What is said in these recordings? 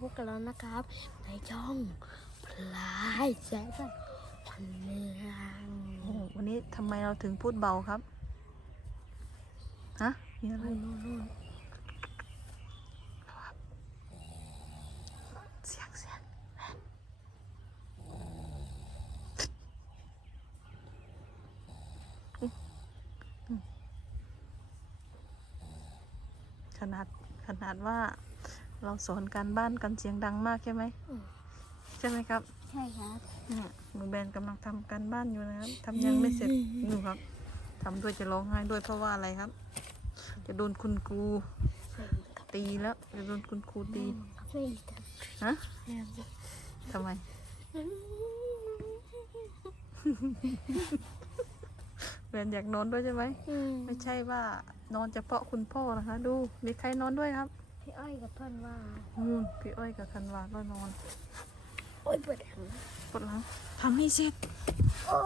พบกันแล้วนะครับ ในช่องพลายแสงพันเมืองวันนี้ทำไมเราถึงพูดเบาครับ ฮะมีอะไรนู่นนู่นเสียงเสียงอุ๊ยอืมขนาดขนาดว่า เราสอนการบ้านกันเสียงดังมากใช่ไหมใช่ไหมครับ ใช่ครับเนี่ยมือแบนกำลังทำการบ้านอยู่นะครับทำยังไม่เสร็จอยู่ครับทำด้วยจะร้องไห้ด้วยเพราะว่าอะไรครับ จะโดนคุณครูใช่ครับตีแล้วจะโดนคุณครูตีไม่ทฮะำทำไม แบนอยากนอนด้วยใช่ไหม อืมไม่ใช่ว่านอนเฉพาะคุณพ่อนะคะ ดูมีใครนอนด้วยครับพี่ อ้อยกับเพื่อนว่าอืมพี่อ้อยกับคันวาก็นอนโอ้ยปวดหัวปวดหลังทำให้เสร็จ โอ้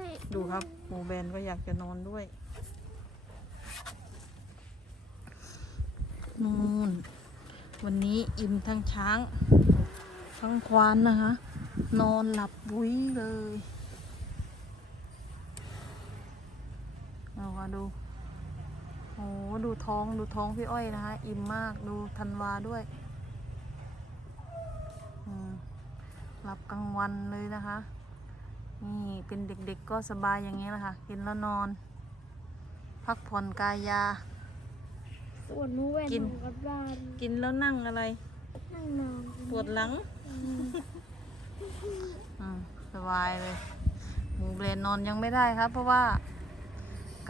ยดูครับหมูแบนก็อยากจะนอนด้วยนู่นวันนี้อิ่มทั้งช้าง ทั้งควานนะคะ นอนหลับบุ้ยเลย เอามาดู โอ้ดูท้องดูท้องพี่อ้อยนะคะ อิ่มมากดูธันวาด้วยอืมหลับกลางวันเลยนะคะ นี่เป็นเด็กๆก็สบายอย่างนี้แหละค่ะกินแล้วนอน พักผ่อนกายยา ส่วนหนู้แหวนกินของกับบ้านกินแล้วนั่งอะไร นั่งนอนปวดหลังอืมอืมสบายเลยหมูเบรนนอนยังไม่ได้ครับ เพราะว่า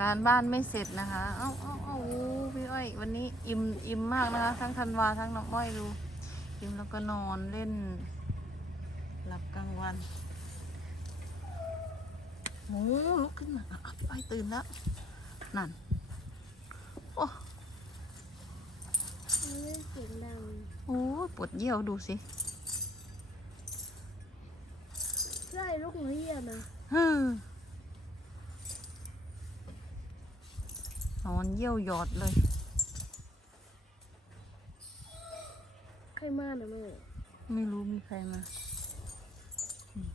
การบ้านไม่เสร็จนะคะ เอ้าเอ้าเอ้าโอ้พี่อ้อย วันนี้อิ่มอิ่มมากนะคะ ทั้งธันวาทั้งน้องอ้อยดูอิ่มแล้วก็นอนเล่น หลับกลางวันโอ้ลุกขึ้นมาอะอะไปตื่นแล้ว นั่น โอ้เฮ้ยเสียงดังโอ้ปวดเยี่ยวดูสิใช่ลูกหนูเหี้ยนะ ฮึม นอนเยี่ยวหยอดเลยใครมาน่ะแม่ไม่รู้มีใครมาอืม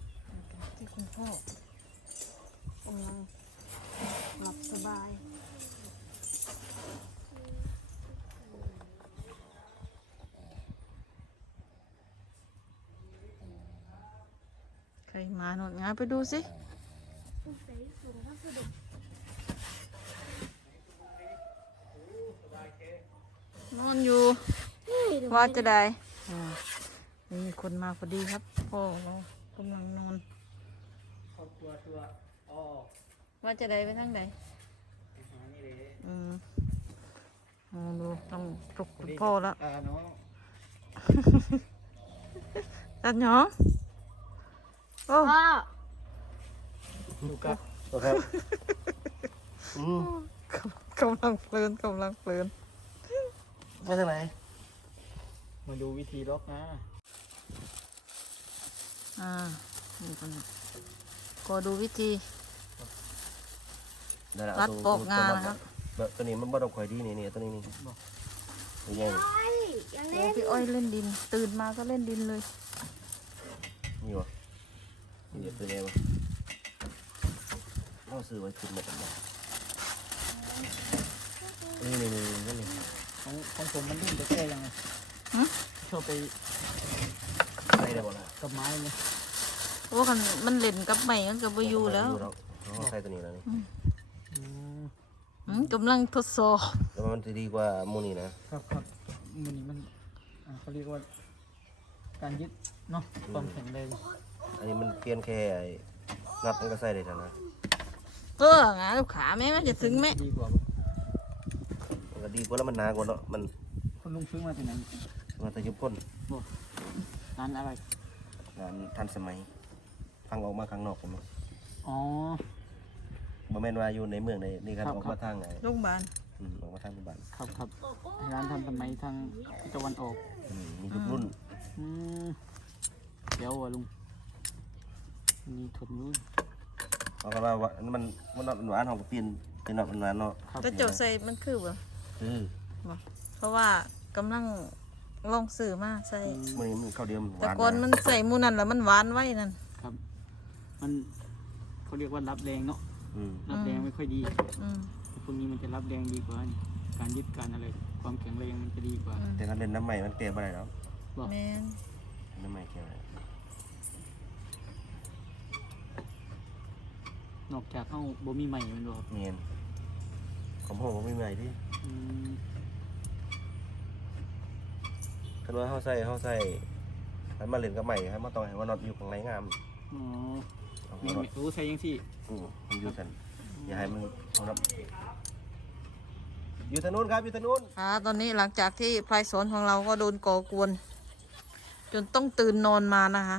ที่คุณพ่อโอ้ยหลับสบายใครมาหนวดงานไปดูสิ ผู้ใส่ส่งพัสดุ น อนอยู่เฮ้ยเดี๋ยวว่าจะได้อ่ามีคนมาพอดีครับพ่อเรากำลังนอนครอบครัวตัวอ้อว่าจะได้ไปทางไหนหานี่เลยอืมโอ้ดูต้องปลุกคุณพ่อแล้วอ่าเนาะตัดหยองโอ้พ่อดูกับโอเคอืมกำลังเพลินกำลังเพลิน มาจากไหน มาดูวิธีล็อกนะอ่านี่คนนี้ก็ดูวิธี นั่นแหละรัดตัวปอกงานะครับ แบบตัวนี้มันบ่ต้องคอยดีนี่นี่ตัวนี้นี่ตัวใหญ่ไอ้ยังโอ้เล่นพี่อ้อยเล่นดิน ตื่นมาก็เล่นดินเลย นี่วะนี่เดี๋ยวตัวใหญ่วะเราซื้อไว้ขึ้นมาตั้งแต่นี่นี่นี่นี่นี่ ของของผมมันดิ้นจะแก้ยังไงฮะชอบไปใส่ได้บ่ล่ะกับไม้เลยโอ้กันมันเล่นกับใหม่กันกับวายูแล้วเราเราใส่ตัวนี้แล้วนี่อืมอืมกำลังทดสอบแล้วมันจะดีกว่าหมูนี่นะครับครับมันนี่มันอ่าเขาเรียกว่า การยึดเนาะความแข็งแรงอันนี้มันเปลี่ยนแค่ไอ้นับมันก็ใส่ได้แล้วนะเอองาลูกขาแม่มันจะถึงไหมดีกว่า มันก็ดีกว่าแล้วมันหนากว่าเนาะมันคนลุงซื้อมาจากไหนมันจะยุบพ้นร้านอะไรงานทันสมัยฟังออกมาข้างนอกผมอ๋อบ่แม่นว่าอยู่ในเมืองในนี่กันครับออกครัมาบทางไงโรงพยาบาลอืมออกมาทางบ้านครับครับร้านทำสมัยทางตะวันออกอืมมีทุกรุ่นอืมเดี๋ยวอะลุงมีทนรุ่นเอาก็ว่าว่ามันมันนอดหวานของเปลี่ยนเป็นนอดหวานเนาะครับแต่เจ้าใส่มันคือบ่ คือบ่เพราะว่ากำลังลองสื่อมาใส่มันนี่มันข้าวเดียวมันหแต่วานก่อนมันใส่หมูนั่นแล้วมันหวานไว้นั่น ครับ มันเขาเรียกว่ารับแรงเนาะอืมรับแรงไม่ค่อยดีอืมแต่พวกนี้มันจะรับแรงดีกว่านี่การยึดการอะไร ความแข็งแรงมันจะดีกว่าอืมแต่ถ้าเล่นน้ำใหม่มันเตะไปไหนแล้วบอกแมนน้ำใหม่เกี่ยวอะไรนอกจากเข้าบ่มีใหม่มันบอกเมียน ของผมก็ไม่ใหม่ดิอืมถ้าว่าเขาใส่เขาใส่ให้มาเล่นกับใหม่ให้มาต้องให้ว่านอตอยู่ข้างในงามอ๋อเอาแม่ว่านอตโอ้ใส่ยังสิอืมมันอยู่กันอย่าให้มันเอาน้ำอยู่ทางนู้นครับอยู่ทางนู้นอ่าตอนนี้หลังจากที่พลายสอนของเราก็โดนก่อกวน จนต้องตื่นนอนมานะคะ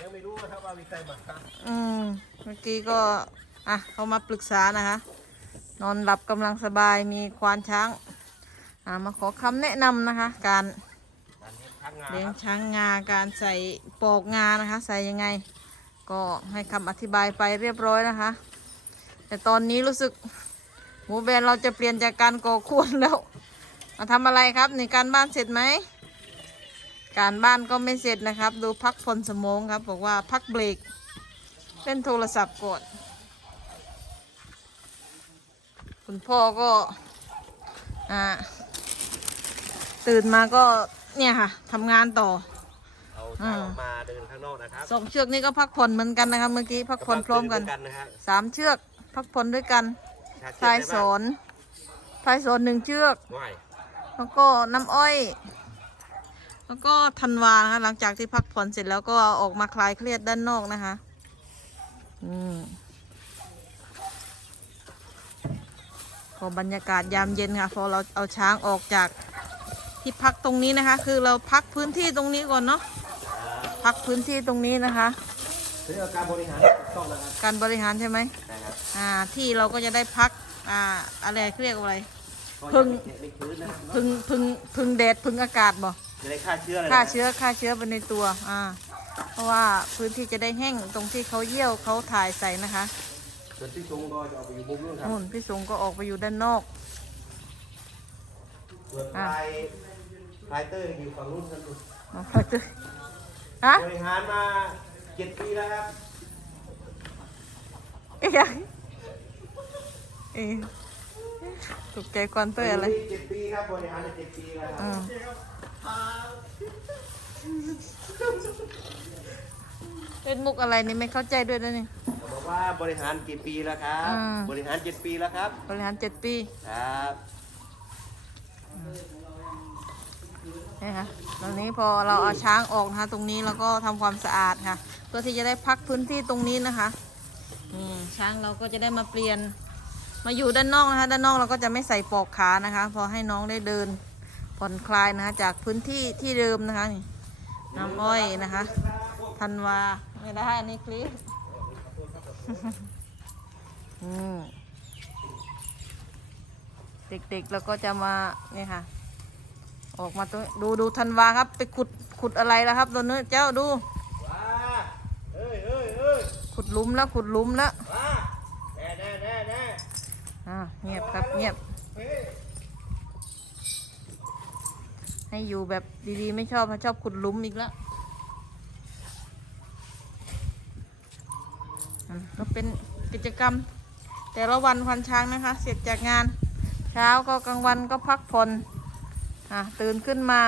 ยังไม่รู้นะครับว่ามีใครมาครับ อืมเมื่อกี้ก็ อะเขามาปรึกษานะคะ นอนหลับกำลังสบายมีควานช้างามาขอคำแนะนำนะคะ การเลี้ยงช้างงาการใส่ปอกงานะคะ ใส่ยังไง ก็ให้คำอธิบายไปเรียบร้อยนะคะ แต่ตอนนี้รู้สึกหมูแบรนด์เราจะเปลี่ยนจากการก่อควรแล้ว มาทำอะไรครับในการบ้านเสร็จไหมการบ้านก็ไม่เสร็จนะครับ ดูพักผ่อนสมองครับ บอกว่าพักเบรกเล่นโทรศัพท์ก่อน คุณพ่อก็อ่าตื่นมาก็เนี่ยค่ะทำงานต่อ เอาช้างออกมาเดินข้างนอกนะครับสองเชือกนี้ก็พักผ่อนเหมือนกันนะครับเมื่อกี้พักผ่อนพร้อมกันำลังตื่ด้วยกันนะครับสามเชือกพักผ่อนด้วยกันชาพลายสอนพลายสอนหนึ่งเชือกง่ายแล้วก็น้ำอ้อย แล้วก็ธันวานะคะหลังจากที่พักผ่อนเสร็จแล้วก็ออกมาคลายเครียดด้านนอกนะคะ อืม พอบรรยากาศยามเย็นค่ะพอเราเอาช้างออกจากที่พักตรงนี้นะคะ คือเราพักพื้นที่ตรงนี้ก่อนเนาะพักพื้นที่ตรงนี้นะคะเรื่องการบริหารต้องนะครับการบริหารใช่ไหมนะครับอ่าที่เราก็จะได้พักอ่าอะไรเขาเรียกว่าอะไรก็พึ่งอย่าไปเตะในพื้นนะครับพึ่งพึ่งพึ่งแดดพึ่งอากาศบ่ จะได้ฆ่าเชื้ออะไรนะฆ่าเชื้อฆ่าเชื้อไปในตัว อ่า เพราะว่าพื้นที่จะได้แห้งตรงที่เขาเยี่ยวเขาถ่ายใส่นะคะ ส่วนที่สูงก็จะเอาไปอยู่มุมนู้นครับ นู่นพี่สงก็ออกไปอยู่ด้านนอก ส่วนพลายพลายเตอร์อยู่ฝั่งนู้นครับเอาไปเถอะฮะบริหารมาเจ็ดปีแล้วครับ เอ๊ะเอ๊ะตกใจควันเตอร์อะไร เจ็ดปีครับบริหารมาเจ็ดปีแล้วคอืรับมเป็นมุกอะไรนี่ไม่เข้าใจด้วยนะนี่เขาบอก ว่าบริหารกี่ปีแล้วครับอืมบริหารเจ็ดปีแล้วครับ บริหารเจ็ดปีครับนะคะตอนนี้พอเราเอาช้างออกนะคะตรงนี้แล้วก็ทำความสะอาดค่ะ เพื่อที่จะได้พักพื้นที่ตรงนี้นะคะอืมช้างเราก็จะได้มาเปลี่ยน มาอยู่ด้านนอกนะคะ ด้านนอกเราก็จะไม่ใส่ปลอกขานะคะ พอให้น้องได้เดินผ่อนคลายนะคะ จากพื้นที่ที่เดิมนะคะนี่น้ำอ้อยนะคะธันวาไม่ได้อันนี้คลิปอืม เด็กๆเราก็จะมาเนี่ยค่ะ ออกมาตรงดูดูธันวาครับ ไปขุดขุดอะไรแล้วครับตัวนี้เจ้าดูว้าเอ้ยเอ้ยเอ้ยขุดหลุมแล้วขุดหลุมแล้วว้าแน่แน่แน่แน่อ่าเงียบครับเงียบเฮ้ยให้อยู่แบบดีๆ ไม่ชอบชอบขุดหลุมอีกแล้วอืม ก็เป็นกิจกรรม แต่ละวันควันช้างนะคะ เสร็จจากงาน เช้าก็กลางวันก็พักผ่อนอะตื่นขึ้นมา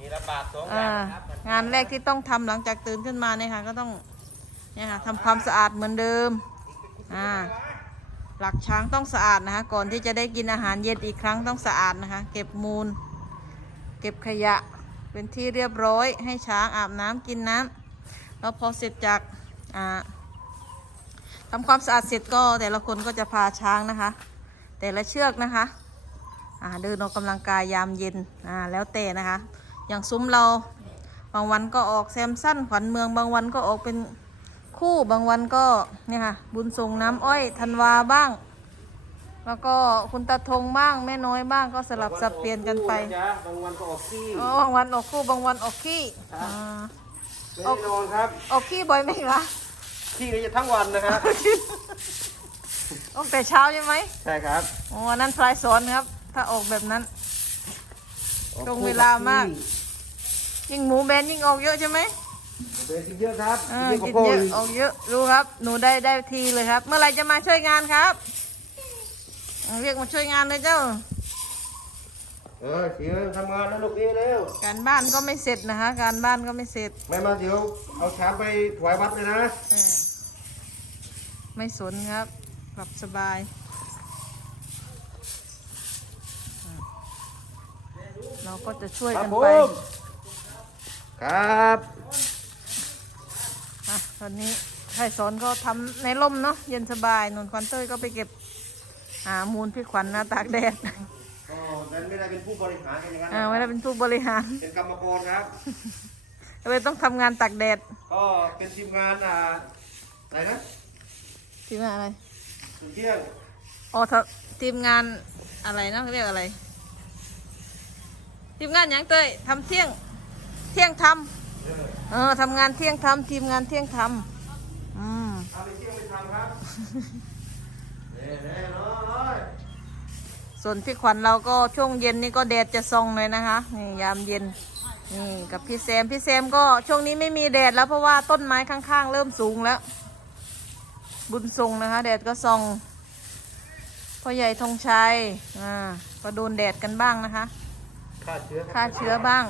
มีระบาดสองออ่าย่างนะครับงานแรกที่ต้องทำหลังจากตื่นขึ้นมาเนี่ยค่ะก็ต้องเนี่ยค่ะทำความสะอาดเหมือนเดิมอ่าหลักช้างต้องสะอาดนะคะ ก่อนที่จะได้กินอาหารเย็นอีกครั้งต้องสะอาดนะคะ เก็บมูล เก็บขยะเป็นที่เรียบร้อยให้ช้างอาบน้ำกินน้ำแล้วพอเสร็จจากอ่า ทำความสะอาดเสร็จก็แต่ละคนก็จะพาช้างนะคะ แต่ละเชือกนะคะอ่าเดินออกกำลังกายยามเย็นอ่าแล้วแต่นะคะ อย่างซุ้มเราบางวันก็ออกแซมสั้นขวัญเมืองบางวันก็ออกเป็นคู่บางวันก็เนี่ยค่ะบุญส่งน้ำอ้อยธันวาบ้าง แล้วก็คุณตาทงบ้างแม่น้อยบ้างก็สลับสับเปลี่ยนกันไปบางะบางวันก็ออกขี้อ๋อบางวันออกคู่บางวันออกขี้อ่าไม่ได้นอนครับออกขี้บ่อยไหมคะ ขี้นี่จะทั้งวันนะครับออกแต่เช้าใช่ไหมใช่ครับโอ้อันนั้นพลายสอนครับ ถ้าออกแบบนั้น ตรงเวลามาก ยิ่งหมูแบนยิ่งออกเยอะใช่ไหมเบสิกเยอะครับเออเยอะกกิว่านพ่อเยอะอีกออกเยอะรู้ครับ หนูได้ได้ทีเลยครับ เมื่อไหรจะมาช่วยงานครับเรียกมาช่วยงานเลยเจ้า เออเสียทำงานแล้วลูกนี้เร็วการบ้านก็ไม่เสร็จนะคะ การบ้านก็ไม่เสร็จไม่มาเดี๋ยวเอาช้างไปถวายวัดเลยนะ เออ ไม่สนครับหลับสบายอะเราก็จะช่วยครักับนผไปมครับอะตอนนี้ไข่สอนก็ทำในร่มเนาะเย็นสบายนนท์ควันเต้ยก็ไปเก็บหามูลพี่ขวัญนะตากแดดก็นั้นไม่ได้เป็นผู้บริหารกันอย่างนั้นอ่าไม่ได้เป็นผู้บริหาร เป็นกรรมกรครับก็เลยต้องทำงานตากแดด ก็เป็นทีมงานอ่าอะไรนะ ทีมงานอะไรสุดเที่ยงอ๋อทำทีมงานอะไรนะเขาเรียกอะไร ทีมงานหยังเต้ยทำเที่ยง เที่ยงทำเออทำงานเที่ยงทำทีมงานเที่ยงทำอืมทำไปเที่ยงไม่ทำครับเน่เน่น้อยส่วนพี่ขวัญเราก็ช่วงเย็นนี่ก็แดดจะส่องเลยนะคะนี่ยามเย็นนี่กับพี่แซมพี่แซมก็ช่วงนี้ไม่มีแดดแล้วเพราะว่าต้นไม้ข้างๆ เริ่มสูงแล้ว บุญทรงนะคะ แดดก็ส่องพ่อใหญ่ธงชัยอ่าก็โดนแดดกันบ้างนะคะฆ่าเชื้อฆ่าเชื้อบ้าง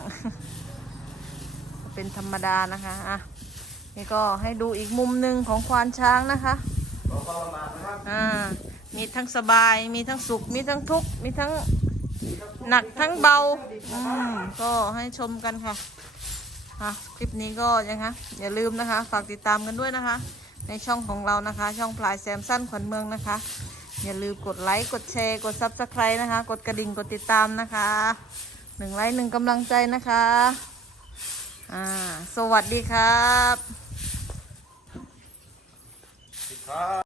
เป็นธรรมดานะคะอะนี่ก็ให้ดูอีกมุมหนึ่งของควานช้างนะคะขอความประมาทนะครับอ่ามีทั้งสบายมีทั้งสุข มีทั้งทุกข์มีทั้งหนักทั้งเบาอืมก็ให้ชมกันค่ะอะ คลิปนี้ก็ยังคะอย่าลืมนะคะ ฝากติดตามกันด้วยนะคะ ในช่องของเรานะคะ ช่องพลายแซมสั้นขวัญเมืองนะคะ อย่าลืมกดไลค์ กดแชร์ กดซับสไครต์นะคะ กดกระดิ่ง กดติดตามนะคะหนึ่งไลค์หนึ่งกำลังใจนะคะอ่าสวัสดีครับครับ